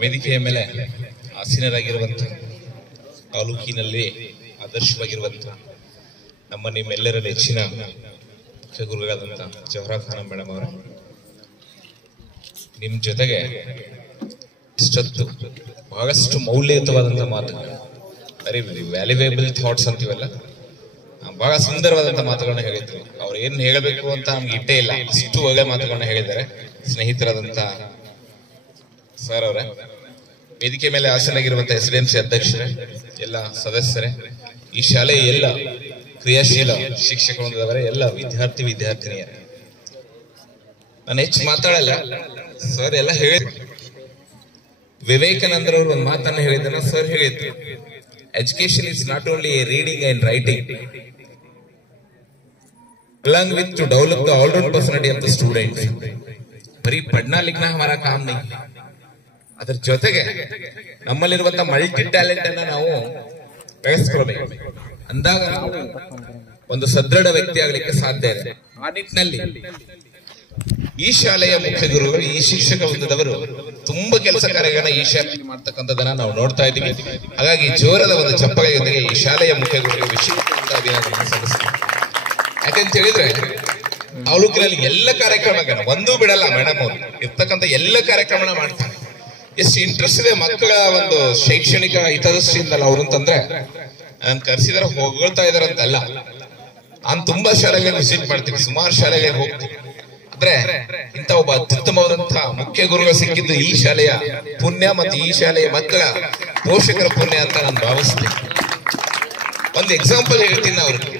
ವೇದಿಕೆಯ ಮೇಲೆ ಆಸೀನರಾಗಿರುವಂತಹ ತಾಲೂಕಿನಲ್ಲಿ ಆದರ್ಶವಾಗಿರುವಂತಹ ನಮ್ಮ ನಿಮ್ಮೆಲ್ಲರ ನೆಚ್ಚಿನ ಮುಖ್ಯ ಗುರುಗಳಾದಂತಹ ಜವಹರಾ ಖಾನಂ ಮೇಡಮ್ ಅವರು ನಿಮ್ಮ ಜೊತೆಗೆ ಇಷ್ಟೊತ್ತು ಬಹಳಷ್ಟು ಮೌಲ್ಯಯುತವಾದಂತಹ ಮಾತುಗಳು, ವೆರಿ ವ್ಯಾಲ್ಯೂಯೇಬಲ್ ಥಾಟ್ಸ್ ಅಂತೀವಲ್ಲ, ಬಹಳ ಸುಂದರವಾದಂತಹ ಮಾತುಗಳನ್ನ ಹೇಳಿದ್ರು. ಅವ್ರು ಏನ್ ಹೇಳಬೇಕು ಅಂತ ನಮ್ಗೆ ಇಟ್ಟೇ ಇಲ್ಲ, ಅಷ್ಟು ಒಳ್ಳೆ ಮಾತುಗಳನ್ನ ಹೇಳಿದ್ದಾರೆ. ಸ್ನೇಹಿತರಾದಂತ ಸರ್ ಅವರೇ, ವೇದಿಕೆ ಮೇಲೆ ಆಸೀನರಾಗಿರುವಂತಹ SDMC ಅಧ್ಯಕ್ಷರೇ, ಎಲ್ಲ ಸದಸ್ಯರೇ, ಈ ಶಾಲೆಯ ಎಲ್ಲ ಕ್ರಿಯಾಶೀಲ ಶಿಕ್ಷಕರೇ, ಎಲ್ಲ ವಿದ್ಯಾರ್ಥಿನಿಯರೇ, ನಾನು ಹೆಚ್ಚು ಮಾತಾಡಲ್ಲ. ಸರ್ ಎಲ್ಲ ಹೇಳಿದ್ರು. ವಿವೇಕಾನಂದರವರು ಒಂದು ಮಾತನ್ನ ಹೇಳಿದ್ದಾರೆ. ಸರ್ ಹೇಳಿದ್ರು, education is not only reading and writing, along with to develop the all-round personality of the students. ಬರೀ ಪढ़ना लिखना हमारा काम नहीं, ಅದರ ಜೊತೆಗೆ ನಮ್ಮಲ್ಲಿರುವಂತಹ ಮಲ್ಟಿ ಟ್ಯಾಲೆಂಟ್ ಅನ್ನ ನಾವು ಬೆಳೆಸ್ಕೊಳ್ಬೇಕು. ಅಂದಾಗ ನಾವು ಒಂದು ಸದೃಢ ವ್ಯಕ್ತಿ ಆಗ್ಲಿಕ್ಕೆ ಸಾಧ್ಯ ಇದೆ. ಆ ನಿಟ್ಟಿನಲ್ಲಿ ಈ ಶಾಲೆಯ ಮುಖ್ಯ ಗುರುಗಳು, ಈ ಶಿಕ್ಷಕ ವೃಂದದವರು ತುಂಬಾ ಕೆಲಸ ಕಾರ್ಯಗಳನ್ನ ಈ ಶಾಲೆಯಲ್ಲಿ ಮಾಡ್ತಕ್ಕಂಥದ್ದನ್ನ ನಾವು ನೋಡ್ತಾ ಇದ್ದೀವಿ. ಹಾಗಾಗಿ ಜೋರದ ಒಂದು ಚಪ್ಪಳೆಯೊಂದಿಗೆ ಈ ಶಾಲೆಯ ಮುಖ್ಯ ಗುರುಗಳು ವಿಶೇಷ ಅಭಿನಂದನೆ ಸಲ್ಲಿಸ್ತೀವಿ. ಯಾಕಂತ ಹೇಳಿದ್ರೆ ತಾಲೂಕಿನಲ್ಲಿ ಎಲ್ಲ ಕಾರ್ಯಕ್ರಮಗಳನ್ನ ಒಂದೂ ಬಿಡಲ್ಲ ಮೇಡಮ್ ಅವರು, ಇರ್ತಕ್ಕಂಥ ಎಲ್ಲ ಕಾರ್ಯಕ್ರಮನ ಮಾಡ್ತಾರೆ. ಎಷ್ಟು ಇಂಟ್ರೆಸ್ಟ್ ಇದೆ ಮಕ್ಕಳ ಒಂದು ಶೈಕ್ಷಣಿಕ ಹಿತದೃಷ್ಟಿಯಿಂದಲ್ಲ ಅವರು ಅಂತಂದ್ರೆ, ನಾನು ಕರೆಸಿದಾರೆ ಹೊಗಳ್ತಾ ಇದಾರಂತಲ್ಲ, ನಾನು ತುಂಬಾ ಶಾಲೆಗಳಿಗೆ ವಿಸಿಟ್ ಮಾಡ್ತೀನಿ, ಸುಮಾರು ಶಾಲೆಗಳಿಗೆ ಹೋಗ್ತೀನಿ. ಅಂದ್ರೆ ಇಂಥ ಒಬ್ಬ ಅತ್ಯುತ್ತಮವಾದಂತಹ ಮುಖ್ಯ ಗುರುಗಳು ಸಿಕ್ಕಿದ್ದು ಈ ಶಾಲೆಯ ಪುಣ್ಯ ಮತ್ತು ಈ ಶಾಲೆಯ ಮಕ್ಕಳ ಪೋಷಕರ ಪುಣ್ಯ ಅಂತ ನಾನು ಭಾವಿಸ್ತೇನೆ. ಒಂದು ಎಕ್ಸಾಂಪಲ್ ಹೇಳ್ತೀನಿ ಅವ್ರಿಗೆ.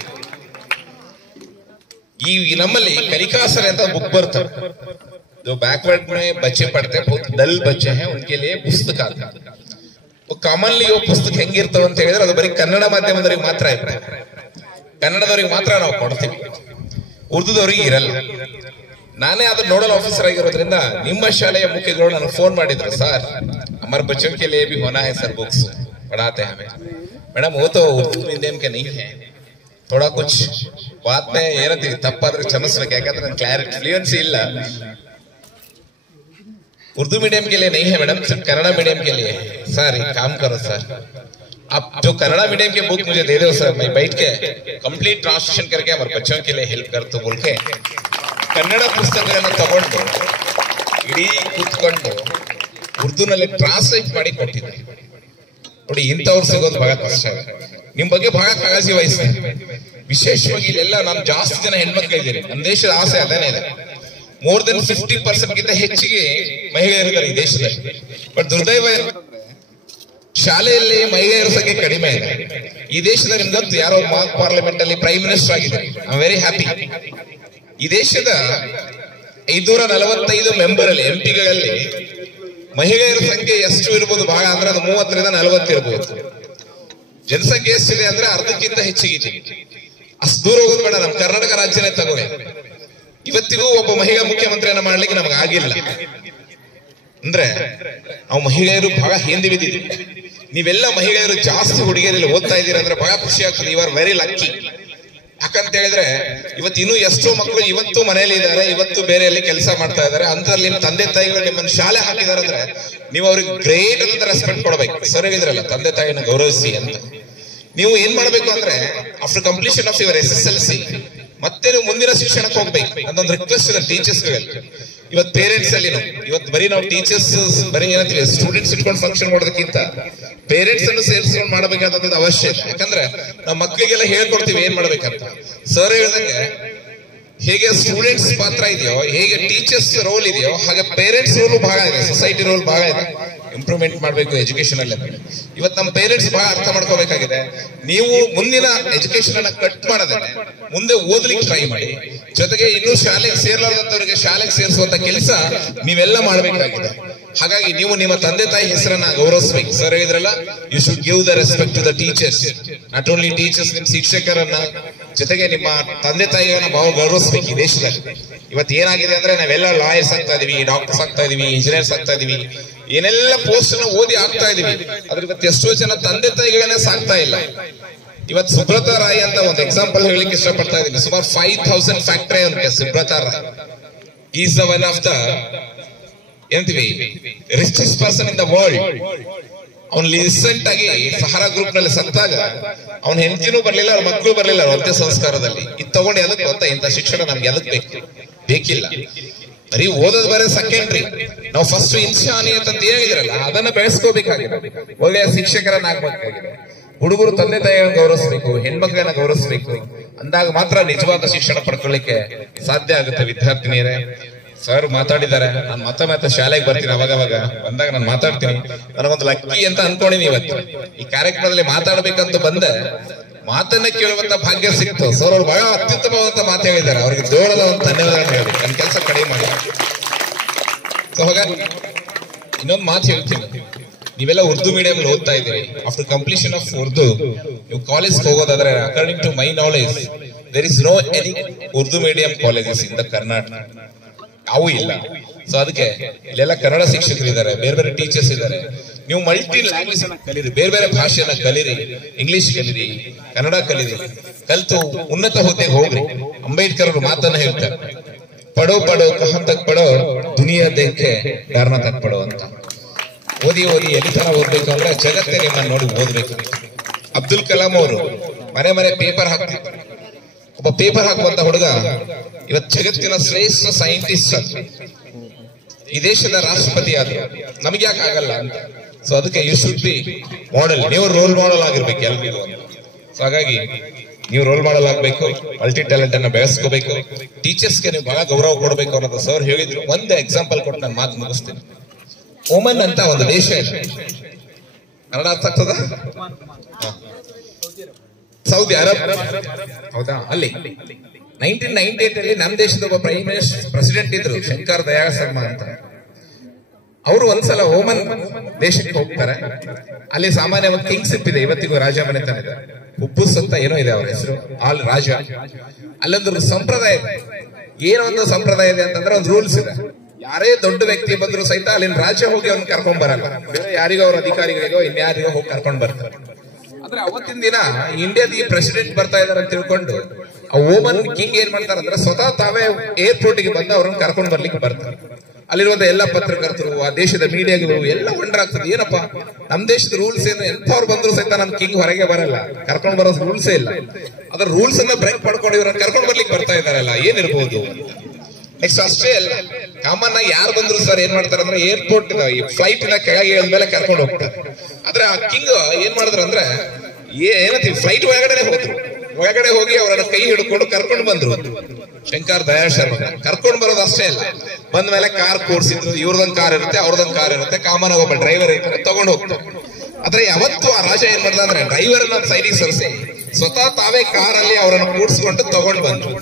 ಈ ನಮ್ಮಲ್ಲಿ ಕಲಿಕಾಸರ ಅಂತ ಬುಕ್ ಬರ್ತಾರೆ, जो बैकवर्ड में बच्चे पढ़ते हैं, बहुत डल बच्चे हैं, उनके लिए पुस्तक आता है. वो ಕಾಮನ್ಲಿ ಪುಸ್ತಕ ಹೆಂಗಿರ್ತವೆ ಅಂತ ಹೇಳಿದ್ರೆ ಅದು ಬರೀ ಕನ್ನಡ ಮಾಧ್ಯಮದವರಿಗೆ ಮಾತ್ರ ಇರುತ್ತೆ, ಕನ್ನಡದವರಿಗೆ ಮಾತ್ರ ನಾವು ಕೊಡ್ತೀವಿ, ಉರ್ದುದವರಿಗೆ ಇರಲ್ಲ. ನಾನೇ ಅದನ್ನ ನೋಡಲ್ ಆಫೀಸರ್ ಆಗಿರೋದ್ರಿಂದ ನಿಮ್ಮ ಶಾಲೆಯ ಮುಖ್ಯಗಳು ನನಗೆ ಫೋನ್ ಮಾಡಿದ್ರು, ಸರ್ हमारे बच्चों के लिए भी होना है सर, बुक्स पढ़ाते हैं हमें. मैडम वो तो उर्दू मीडियम के नहीं है, थोड़ा कुछ बात में ಏನಂತೀವಿ ತಪ್ಪಾದ್ರೆ ಕ್ಷಮಿಸ್ಬೇಕು, ಯಾಕಂದ್ರೆ ನನ್ನ ಕ್ಲಾರಿಟಿ ಫ್ಲೂಯೆನ್ಸಿ ಇಲ್ಲ. उर्दू मीडियम के लिए नहीं है मैडम, सिर्फ कन्नड़ा मीडियम के लिए है. सर एक काम करो सर, आप जो कन्नड़ा मीडियम के बुक मुझे दे दो सर, मैं बैठ के कंप्लीट ट्रांसलेशन करके हमारे बच्चों के लिए हेल्प करते बोल के ಕನ್ನಡ ಪುಸ್ತಕಗಳನ್ನು ತಗೊಂಡು ಇಡೀ ಕೂತ್ಕೊಂಡು ಉರ್ದುನಲ್ಲಿ ಟ್ರಾನ್ಸ್ಲೇಟ್ ಮಾಡಿ ಕೊಟ್ಟಿದ್ದಾರೆ. ನೋಡಿ, ಇಂಥವ್ರು ಸಿಗೋದು ಬಹಳ ಕಷ್ಟ ಇದೆ. ನಿಮ್ ಬಗ್ಗೆ ಬಹಳ ಕಾಳಜಿ ವಹಿಸ್ತೀನಿ. ವಿಶೇಷವಾಗಿ ಇಲ್ಲೆಲ್ಲ ನಾನು ಜಾಸ್ತಿ ಜನ ಹೆಣ್ಮಕ್ಳಿದ್ದೀರಿ, ನಮ್ಮ ದೇಶದ ಆಸೆ ಅದೇನೇ ಇದೆ. ಮೋರ್ ದೆನ್ 50% ಗಿಂತ ಹೆಚ್ಚಿಗೆ ಮಹಿಳೆಯರಿದ್ದಾರೆ ಈ ದೇಶದಲ್ಲಿ. ಬಟ್ ದುರ್ದೈವ ಶಾಲೆಯಲ್ಲಿ ಮಹಿಳೆಯರ ಸಂಖ್ಯೆ ಕಡಿಮೆ ಇದೆ ಈ ದೇಶದಲ್ಲಿ. ನಿಮ್ಗಂತೂ ಯಾರೋ ಪಾರ್ಲಿಮೆಂಟ್ ಅಲ್ಲಿ ಪ್ರೈಮ್ ಮಿನಿಸ್ಟರ್ ಆಗಿದ್ದಾರೆ, ಐ ಆಮ್ ವೆರಿ ಹ್ಯಾಪಿ. ಈ ದೇಶದ 545 ಮೆಂಬರ್ ಅಲ್ಲಿ ಎಂಪಿಗಳಲ್ಲಿ ಮಹಿಳೆಯರ ಸಂಖ್ಯೆ ಎಷ್ಟು ಇರ್ಬೋದು ಬಹಳ ಅಂದ್ರೆ ಅದು 30ರಿಂದ 40 ಇರ್ಬೋದು. ಜನಸಂಖ್ಯೆ ಎಷ್ಟಿದೆ ಅಂದ್ರೆ ಅರ್ಧಕ್ಕಿಂತ ಹೆಚ್ಚಿಗೆ. ಅಷ್ಟು ದೂರ ಹೋಗೋದು ಬೇಡ, ನಮ್ಮ ಕರ್ನಾಟಕ ರಾಜ್ಯನೇ ತಗೊಳ್ಳಿ, ಇವತ್ತಿಗೂ ಒಬ್ಬ ಮಹಿಳಾ ಮುಖ್ಯಮಂತ್ರಿಯನ್ನ ಮಾಡ್ಲಿಕ್ಕೆ ನಮಗೆ ಆಗಿಲ್ಲ. ಅಂದ್ರೆ ನಾವು ಮಹಿಳೆಯರು ಬಹಳ ಹಿಂದೆ ಬಿದ್ದಿದ್ದೀವಿ. ನೀವೆಲ್ಲ ಮಹಿಳೆಯರು ಜಾಸ್ತಿ ಹುಡುಗಿಯರಲ್ಲಿ ಓದ್ತಾ ಇದ್ದೀರಾ ಅಂದ್ರೆ ಬಹಳ ಖುಷಿ ಆಗ್ತದೆ. You are very lucky. ಯಾಕಂತ ಹೇಳಿದ್ರೆ ಇವತ್ತು ಇನ್ನೂ ಎಷ್ಟೋ ಮಕ್ಕಳು ಇವತ್ತು ಮನೆಯಲ್ಲಿ ಇದ್ದಾರೆ, ಇವತ್ತು ಬೇರೆಯಲ್ಲಿ ಕೆಲಸ ಮಾಡ್ತಾ ಇದ್ದಾರೆ. ಅಂತರಲ್ಲಿ ನಿಮ್ಮ ತಂದೆ ತಾಯಿಗಳು ನಿಮ್ಮನ್ನು ಶಾಲೆ ಹಾಕಿದಾರೆ ಅಂದ್ರೆ ನೀವು ಅವ್ರಿಗೆ ಗ್ರೇಟ್ ಅಂತ ರೆಸ್ಪೆಕ್ಟ್ ಕೊಡ್ಬೇಕು. ಸರ್ ಹೇಳಿದ್ರಲ್ಲ, ತಂದೆ ತಾಯಿನ ಗೌರವಿಸಿ ಅಂತ. ನೀವು ಏನ್ ಮಾಡ್ಬೇಕು ಅಂದ್ರೆ after completion of your SSLC ಮತ್ತೆ ನೀವು ಮುಂದಿನ ಶಿಕ್ಷಣಕ್ಕೆ ಹೋಗ್ಬೇಕು. ಅದೊಂದು ರಿಕ್ವೆಸ್ಟ್ ಇದೆ ಟೀಚರ್ಸ್ಗಳಲ್ಲಿ. ಇವತ್ತು ಪೇರೆಂಟ್ಸ್ ಅಲ್ಲಿ ಇವತ್ತು ಬರೀ ನಾವು ಟೀಚರ್ಸ್ ಬರೀ ಏನಂತೀವಿ ಸ್ಟೂಡೆಂಟ್ಸ್ ಇಟ್ಕೊಂಡು ಫಂಕ್ಷನ್ ಮಾಡೋದಕ್ಕಿಂತ ಪೇರೆಂಟ್ಸ್ ಅನ್ನು ಸೇರಿಸ್ಕೊಂಡು ಮಾಡಬೇಕಾದಂತದ್ದು ಅವಶ್ಯಕ. ಯಾಕಂದ್ರೆ ನಾವು ಮಕ್ಕಳಿಗೆಲ್ಲ ಹೇಳ್ಕೊಡ್ತೀವಿ ಏನ್ ಮಾಡ್ಬೇಕಂತ. ಸರ್ ಹೇಳ್ದಂಗೆ ಹೇಗೆ ಸ್ಟೂಡೆಂಟ್ಸ್ ಪಾತ್ರ ಇದೆಯೋ, ಹೇಗೆ ಟೀಚರ್ಸ್ ರೋಲ್ ಇದೆಯೋ, ಹಾಗೆ ಪೇರೆಂಟ್ಸ್ ರೋಲ್ ಬಹಳ ಇದೆ, ಸೊಸೈಟಿ ರೋಲ್ ಬಹಳ ಇದೆ. ಇಂಪ್ರೂವ್ಮೆಂಟ್ ಮಾಡಬೇಕು ಎಜುಕೇಶನ್ ಅಲ್ಲಿ. ಇವತ್ತು ನಮ್ಮ ಪೇರೆಂಟ್ಸ್ ಬಹಳ ಅರ್ಥ ಮಾಡ್ಕೋಬೇಕಾಗಿದೆ. ನೀವು ಮುಂದಿನ ಎಜುಕೇಶನ್ ಅನ್ನ ಕಟ್ ಮಾಡದೆ ಮುಂದೆ ಓದ್ಲಿಕ್ಕೆ ಟ್ರೈ ಮಾಡಿ. ಜೊತೆಗೆ ಇನ್ನೂ ಶಾಲೆಗೆ ಸೇರ್ಲಾರ್ದಂತವರಿಗೆ ಶಾಲೆಗೆ ಸೇರಿಸುವಂತ ಕೆಲಸ ನೀವೆಲ್ಲ ಮಾಡಬೇಕಾಗಿದೆ. ಹಾಗಾಗಿ ನೀವು ನಿಮ್ಮ ತಂದೆ ತಾಯಿ ಹೆಸರನ್ನ ಗೌರವಿಸಬೇಕು. ಸರ್ ಹೇಳಿದ್ರಲ್ಲ, you should give the respect to the teachers. Not only teachers, ನಿಮ್ ಶಿಕ್ಷಕರನ್ನ ಜೊತೆಗೆ ನಿಮ್ಮ ತಂದೆ ತಾಯಿಗಳನ್ನ ಬಹಳ ಗೌರವಿಸಬೇಕು ಈ ದೇಶದಲ್ಲಿ. ಇವತ್ತು ಏನಾಗಿದೆ ಅಂದ್ರೆ ನಾವೆಲ್ಲ ಲಾಯರ್ಸ್ ಆಗ್ತಾ ಇದೀವಿ, ಡಾಕ್ಟರ್ಸ್ ಆಗ್ತಾ ಇದೀವಿ, ಇಂಜಿನಿಯರ್ಸ್ ಆಗ್ತಾ ಇದೀವಿ, ಏನೆಲ್ಲ ಪೋಸ್ಟ್ ನ ಓದಿ ಆಗ್ತಾ ಇದೀವಿ. ಅದ್ರ ಇವತ್ತು ಎಷ್ಟೋ ಜನ ತಂದೆ ತಾಯಿಗಳನ್ನೇ ಸಾಕ್ತಾ ಇಲ್ಲ. ಇವತ್ತು ಸುಬ್ರತಾ ರಾಯ್ ಅಂತ ಒಂದು ಎಕ್ಸಾಂಪಲ್ ಹೇಳಲಿಕ್ಕೆ ಇಷ್ಟಪಡ್ತಾ ಇದ್ದೀನಿ. ಸುಮಾರು 5000 ಫ್ಯಾಕ್ಟರಿ ಉಂಟು Subrata Roy. Is the one of the ಏನಂತೀವಿ richest person in the world. ಅವ್ನು ರೀಸೆಂಟ್ ಆಗಿ ಸಹಾರಾ ಗ್ರೂಪ್ ನಲ್ಲಿ ಸತ್ತಾಗ ಅವ್ನ ಹೆಂಡತಿನೂ ಬರ್ಲಿಲ್ಲ, ಅವ್ರ ಮಕ್ಕಳು ಬರ್ಲಿಲ್ಲ ಅವ್ರ ಅಂತ್ಯ ಸಂಸ್ಕಾರದಲ್ಲಿ. ಇದು ತಗೊಂಡು ಎದಕ್ ಗೊತ್ತಾ? ಇಂಥ ಶಿಕ್ಷಣ ನಮ್ಗೆ ಎದಕ್ ಬೇಕಿಲ್ಲ. ಬರೀ ಓದೋದ್ ಬರೀ ಸೆಕೆಂಡ್ರಿ. ನಾವು ಫಸ್ಟ್ ಇನ್ಸಾನಿಯತ್ ಅಂತ ಹೇಳಿದ್ರಲ್ಲ, ಅದನ್ನ ಬೆಳೆಸ್ಕೋಬೇಕಾಗಿದೆ. ಒಳ್ಳೆಯ ಶಿಕ್ಷಕರನ್ನ ಆಗ್ಬೇಕಾಗಿದೆ. ಹುಡುಗರು ತಂದೆ ತಾಯಿಯನ್ನು ಗೌರವಿಸಬೇಕು, ಹೆಣ್ಮಕ್ಳನ್ನ ಗೌರವಿಸಬೇಕು. ಅಂದಾಗ ಮಾತ್ರ ನಿಜವಾದ ಶಿಕ್ಷಣ ಪಡ್ಕೊಳ್ಳಿಕ್ಕೆ ಸಾಧ್ಯ ಆಗುತ್ತೆ. ವಿದ್ಯಾರ್ಥಿನಿಯರೇ, ಸರ್ ಮಾತಾಡಿದ್ದಾರೆ. ನಾನು ಮತ್ತೆ ಶಾಲೆಗೆ ಬರ್ತೀನಿ, ಅವಾಗ ಬಂದಾಗ ನಾನು ಮಾತಾಡ್ತೀನಿ. ನನಗೊಂದು ಲಕ್ಕಿ ಅಂತ ಅನ್ಕೊಂಡಿನಿ. ಇವತ್ತು ಈ ಕಾರ್ಯಕ್ರಮದಲ್ಲಿ ಮಾತಾಡ್ಬೇಕಂತ ಬಂದೆ, ಮಾತನ್ನ ಕೇಳುವಂತ ಭಾಗ್ಯ ಸಿಕ್ತು. ಸರ್ ಅವ್ರು ಬಹಳ ಅತ್ಯುತ್ತಮವಾದಂತ ಮಾತು ಹೇಳಿದ್ದಾರೆ. ಅವ್ರಿಗೆ ಜೋಳದ ಒಂದು ಧನ್ಯವಾದ ಹೇಳಿ ನನ್ನ ಕೆಲಸ ಕಡಿಮೆ ಮಾಡಿ. ಸೊ ಹಾಗಾಗಿ ಇನ್ನೊಂದು ಮಾತು ಹೇಳ್ತೀನಿ. ನೀವೆಲ್ಲ ಉರ್ದು ಮೀಡಿಯಂ ಓದ್ತಾ ಇದ್ದೀರಿ. ಆಫ್ಟರ್ ಕಂಪ್ಲೀಷನ್ ಆಫ್ ಉರ್ದು ನೀವು ಕಾಲೇಜ್ ಹೋಗೋದಾದ್ರೆ, according to my knowledge there is no any Urdu medium colleges in the Karnataka. ಯಾವೂ ಇಲ್ಲ. ಸೊ ಅದಕ್ಕೆ ಇಲ್ಲೆಲ್ಲ ಕನ್ನಡ ಶಿಕ್ಷಕರು ಇದ್ದಾರೆ, ಬೇರೆ ಬೇರೆ ಟೀಚರ್ಸ್ ಇದ್ದಾರೆ. ನೀವು ಮಲ್ಟಿ ಲ್ಯಾಂಗ್ವೇಜ್ ಕಲೀರಿ, ಬೇರೆ ಬೇರೆ ಭಾಷೆಯನ್ನ ಕಲೀರಿ, ಇಂಗ್ಲಿಷ್ ಕಲೀರಿ, ಕನ್ನಡ ಕಲೀರಿ, ಕಲ್ತು ಉನ್ನತ ಹುದ್ದೆಗೆ ಹೋಗ್ರಿ. ಅಂಬೇಡ್ಕರ್ ಅವರು ಮಾತನ್ನ ಹೇಳ್ತಾರೆ, ಪಡೋ ಪಡೋ ಕಹಾ ತಕ್ ಪಡೋ ದುನಿಯಾ ದೇಖೆ ಡರ್ನಾ ತಕ್ ಪಡೋ ಅಂತ. ಓದಿ ಎಲ್ಲಿ ತರ ಓದ್ಬೇಕು ಅಂದ್ರೆ ಜಗತ್ತೇ ನಿಮ್ಮನ್ನು ನೋಡಿ ಓದ್ಬೇಕು. ಅಬ್ದುಲ್ ಕಲಾಂ ಅವರು ಮನೆ ಪೇಪರ್ ಹಾಕ್ತಿದ್ರು. ಒಬ್ಬ ಪೇಪರ್ ಹಾಕುವಂತ ಹುಡುಗ ಇವತ್ತು ಜಗತ್ತಿನ ಶ್ರೇಷ್ಠ ಸೈಂಟಿಸ್ಟ್ ಈ ದೇಶದ ರಾಷ್ಟ್ರಪತಿ ಆದ್ರು. ನಮ್ಗೆ ಯಾಕೆ ಆಗಲ್ಲ ಅಂತ. ಸೊ ಅದಕ್ಕೆ ಯು ಶುಡ್ ಬಿ ಮಾಡೆಲ್. ನೀವು ರೋಲ್ ಮಾಡೆಲ್ ಆಗಿರ್ಬೇಕು ಎಲ್ರಿಗೂ ಅಂತ. ಸೊ ಹಾಗಾಗಿ ನೀವು ರೋಲ್ ಮಾಡೆಲ್ ಆಗ್ಬೇಕು, ಮಲ್ಟಿ ಟ್ಯಾಲೆಂಟ್ ಅನ್ನ ಬೆಳೆಸ್ಕೋಬೇಕು, ಟೀಚರ್ಸ್ಗೆ ನೀವು ಬಹಳ ಗೌರವ ಕೊಡಬೇಕು ಅನ್ನೋದು ಸರ್ ಹೇಳಿದ್ರು. ಒಂದು ಎಕ್ಸಾಂಪಲ್ ಕೊಟ್ಟು ನಾನು ಮಾತು ಮುಗಿಸ್ತೀನಿ. ಓಮನ್ ಅಂತ ಒಂದು ದೇಶ ಇದೆ, ಕನ್ನಡ ಅರ್ಥ ಆಗ್ತದ? ಸೌದಿ ಅರಬ್, ಹೌದಾ? ಅಲ್ಲಿ 1998 ಅಲ್ಲಿ ನಮ್ಮ ದೇಶದ ಒಬ್ಬ ಪ್ರೈಮ್ ಮಿನಿಸ್ಟರ್ ಪ್ರೆಸಿಡೆಂಟ್ ಇದ್ರು, ಶಂಕರ್ ದಯಾಳ್ ಶರ್ಮಾ ಅಂತ. ಅವರು ಒಂದ್ಸಲ ಓಮನ್ ದೇಶಕ್ಕೆ ಹೋಗ್ತಾರೆ. ಅಲ್ಲಿ ಸಾಮಾನ್ಯವಾಗಿ ಕಿಂಗ್ಶಿಪ್ ಇದೆ, ಇವತ್ತಿಗೂ ರಾಜ ಮನೆತನ ಇದೆ. ಹುಬ್ಬುಸ್ ಅಂತ ಏನೋ ಇದೆ ಅವ್ರ ಹೆಸರು, ಆಲ್ ರಾಜ. ಅಲ್ಲೊಂದು ಸಂಪ್ರದಾಯ ಇದೆ. ಏನೋ ಒಂದು ಸಂಪ್ರದಾಯ ಇದೆ ಅಂತಂದ್ರೆ ಒಂದು ರೂಲ್ಸ್ ಇದೆ. ಯಾರೇ ದೊಡ್ಡ ವ್ಯಕ್ತಿ ಬಂದ್ರು ಸಹಿತ ಅಲ್ಲಿನ ರಾಜ ಹೋಗಿ ಅವ್ನ ಕರ್ಕೊಂಡ್ ಬರಲ್ಲ, ಬೇರೆ ಯಾರಿಗೋ ಅವ್ರ ಅಧಿಕಾರಿಗಳಿಗೋ ಇನ್ಯಾರಿಗೋ ಹೋಗಿ ಕರ್ಕೊಂಡ್ ಬರ್ತಾರೆ. ಆದ್ರೆ ಅವತ್ತಿನ ದಿನ ಇಂಡಿಯಾದ ಈ ಪ್ರೆಸಿಡೆಂಟ್ ಬರ್ತಾ ಇದಾರೆ ಅಂತ ತಿಳ್ಕೊಂಡು ಆ ಓಮನ್ ಕಿಂಗ್ ಏನ್ ಮಾಡ್ತಾರಂದ್ರೆ ಸ್ವತಃ ತಾವೇ ಏರ್ಪೋರ್ಟ್ ಗೆ ಬಂದು ಅವ್ರನ್ನ ಕರ್ಕೊಂಡ್ ಬರ್ಲಿಕ್ಕೆ ಬರ್ತಾರೆ. ಅಲ್ಲಿರುವಂತ ಎಲ್ಲ ಪತ್ರಕರ್ತರು, ಆ ದೇಶದ ಮೀಡಿಯಾಗಳು ಎಲ್ಲ ವಂಡರ್ ಆಗ್ತದೆ, ಏನಪ್ಪಾ ನಮ್ ದೇಶದ ರೂಲ್ಸ್ ಏನು, ಎಂಥವ್ರು ಬಂದ್ರು ಸಹಿತ ನಮ್ ಕಿಂಗ್ ಹೊರಗೆ ಬರಲ್ಲ, ಕರ್ಕೊಂಡ್ ಬರೋ ರೂಲ್ಸೇ ಇಲ್ಲ. ಅದ್ರ ರೂಲ್ಸ್ ಅನ್ನ ಬ್ರೇಕ್ ಮಾಡ್ಕೊಂಡು ಇವ್ರನ್ನ ಕರ್ಕೊಂಡ್ ಬರ್ಲಿಕ್ಕೆ ಬರ್ತಾ ಇದಾರಲ್ಲ, ಏನಿರ್ಬೋದು. ನೆಕ್ಸ್ಟ್ ಅಷ್ಟೇ ಅಲ್ಲ, ಕಾಮನ್ ಆಗಿ ಯಾರು ಬಂದ್ರು ಸರ್ ಏನ್ ಮಾಡ್ತಾರೆ ಅಂದ್ರೆ ಏರ್ಪೋರ್ಟ್ ಈ ಫ್ಲೈಟ್ ನ ಕೆಳಗೆ ಇಳಿದ್ಮೇಲೆ ಕರ್ಕೊಂಡು ಹೋಗ್ತಾರೆ. ಆದ್ರೆ ಆ ಕಿಂಗ್ ಏನ್ ಮಾಡಿದ್ರು ಅಂದ್ರೆ ಏನಂತೀವಿ ಫ್ಲೈಟ್ ಒಳಗಡೆ ಹೋಗಿ ಅವರನ್ನ ಕೈ ಹಿಡ್ಕೊಂಡು ಕರ್ಕೊಂಡು ಬಂದ್ರು. ಶಂಕರ್ ದಯಾಳ್ ಶರ್ಮಾ ಕರ್ಕೊಂಡು ಬರೋದು ಅಷ್ಟೇ ಅಲ್ಲ, ಬಂದ ಮೇಲೆ ಕಾರ್ ಕೂಡ್ಸಿದ್ರು. ಇವ್ರದೊಂದು ಕಾರ್ ಇರುತ್ತೆ, ಅವ್ರದೊಂದು ಕಾರ್ ಇರುತ್ತೆ, ಕಾಮನ್ ಆಗಿ ಒಬ್ಬ ಡ್ರೈವರ್ ಇರ್ತಾರೆ, ತಗೊಂಡು ಹೋಗ್ತಾರೆ. ಆದ್ರೆ ಯಾವತ್ತು ಆ ರಾಜ ಏನ್ ಮಾಡ್ದ ಅಂದ್ರೆ ಡ್ರೈವರ್ ಅನ್ನ ಸೈಡಿಗೆ ಸರಿಸಿ ಸ್ವತಃ ತಾವೇ ಕಾರಲ್ಲಿ ಅವರನ್ನು ಕೂಡ್ಸ್ಕೊಂಡು ತಗೊಂಡು ಬಂದ್ರು.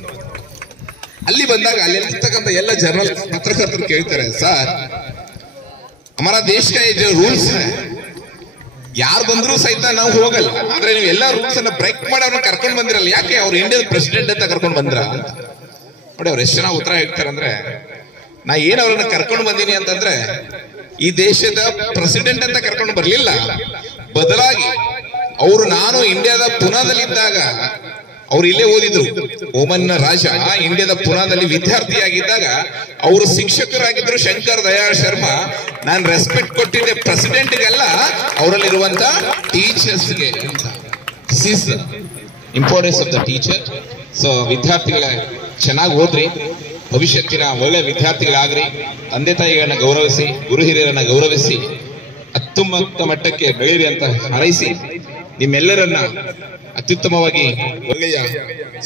ಅಲ್ಲಿ ಬಂದಾಗ ಅಲ್ಲಿರ್ತಕ್ಕಂಥ ಎಲ್ಲ ಜರ್ನಲ್ ಪತ್ರಕರ್ತರು ಕೇಳ್ತಾರೆ, ಸರ್ ಹಮಾರಾ ದೇಶ ಕಾ ರೂಲ್ಸ್ ಯಾರು ಬಂದ್ರು ಸಹಿತ ನಾವು ಹೋಗಲ್ಲ, ಆದ್ರೆ ನೀವು ಎಲ್ಲಾ ರೂಲ್ಸ್ ಅನ್ನ ಬ್ರೇಕ್ ಮಾಡಿ ಅವ್ರನ್ನ ಕರ್ಕೊಂಡ್ ಬಂದಿರಲ್ಲ, ಯಾಕೆ ಅವ್ರು ಇಂಡಿಯಾದ ಪ್ರೆಸಿಡೆಂಟ್ ಅಂತ ಕರ್ಕೊಂಡ್ ಬಂದ್ರ ಅಂತ. ನೋಡಿ ಅವ್ರು ಎಷ್ಟು ಜನ ಉತ್ತರ ಹೇಳ್ತಾರೆ ಅಂದ್ರೆ, ನಾ ಏನ್ ಅವ್ರನ್ನ ಕರ್ಕೊಂಡು ಬಂದೀನಿ ಅಂತಂದ್ರೆ ಈ ದೇಶದ ಪ್ರೆಸಿಡೆಂಟ್ ಅಂತ ಕರ್ಕೊಂಡು ಬರ್ಲಿಲ್ಲ, ಬದಲಾಗಿ ಅವರು ನಾನು ಇಂಡಿಯಾದ ಪುನಾದಲ್ಲಿದ್ದಾಗ ಅವ್ರು ಇಲ್ಲೇ ಓದಿದ್ರು. ಓಮನ್ನ ರಾಜ ಇಂಡಿಯಾದ ಪುನಾದಲ್ಲಿ ವಿದ್ಯಾರ್ಥಿಯಾಗಿದ್ದಾಗ ಅವರು ಶಿಕ್ಷಕರಾಗಿದ್ರು ಶಂಕರ್ ದಯಾಳ್ ಶರ್ಮಾ. ನಾನು ರೆಸ್ಪೆಕ್ಟ್ ಕೊಟ್ಟಿದ್ದೆ ಪ್ರೆಸಿಡೆಂಟ್ಗೆಲ್ಲ, ಅವರಲ್ಲಿರುವಂತ ಟೀಚರ್ಸ್ಗೆ ಅಂತ. This is importance of the teacher. So ವಿದ್ಯಾರ್ಥಿಗಳ ಚೆನ್ನಾಗಿ ಓದ್ರಿ, ಭವಿಷ್ಯತ್ತಿನ ಒಳ್ಳೆ ವಿದ್ಯಾರ್ಥಿಗಳಾಗ್ರಿ, ತಂದೆ ತಾಯಿಗಳನ್ನ ಗೌರವಿಸಿ, ಗುರು ಹಿರಿಯರನ್ನ ಗೌರವಿಸಿ, ಅತ್ಯುನ್ನತ ಮಟ್ಟಕ್ಕೆ ಬೆಳೀರಿ ಅಂತ ಹಾರೈಸಿ, ನಿಮ್ಮೆಲ್ಲರನ್ನ ಅತ್ಯುತ್ತಮವಾಗಿ ಒಳ್ಳೆಯ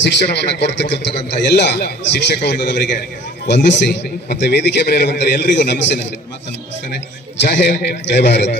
ಶಿಕ್ಷಣವನ್ನ ಕೊಡ್ತಕ್ಕಂಥ ಎಲ್ಲ ಶಿಕ್ಷಕ ವೃಂದದವರಿಗೆ ವಂದಿಸಿ ಮತ್ತೆ ವೇದಿಕೆ ಮೇಲೆ ಇರುವಂತಹ ಎಲ್ಲರಿಗೂ ನಮಿಸಿ ಮಾತನ್ನು ಮುಗಿಸ್ತೇನೆ. ಜೈ ಹಿಂದ್, ಜೈ ಭಾರತ್.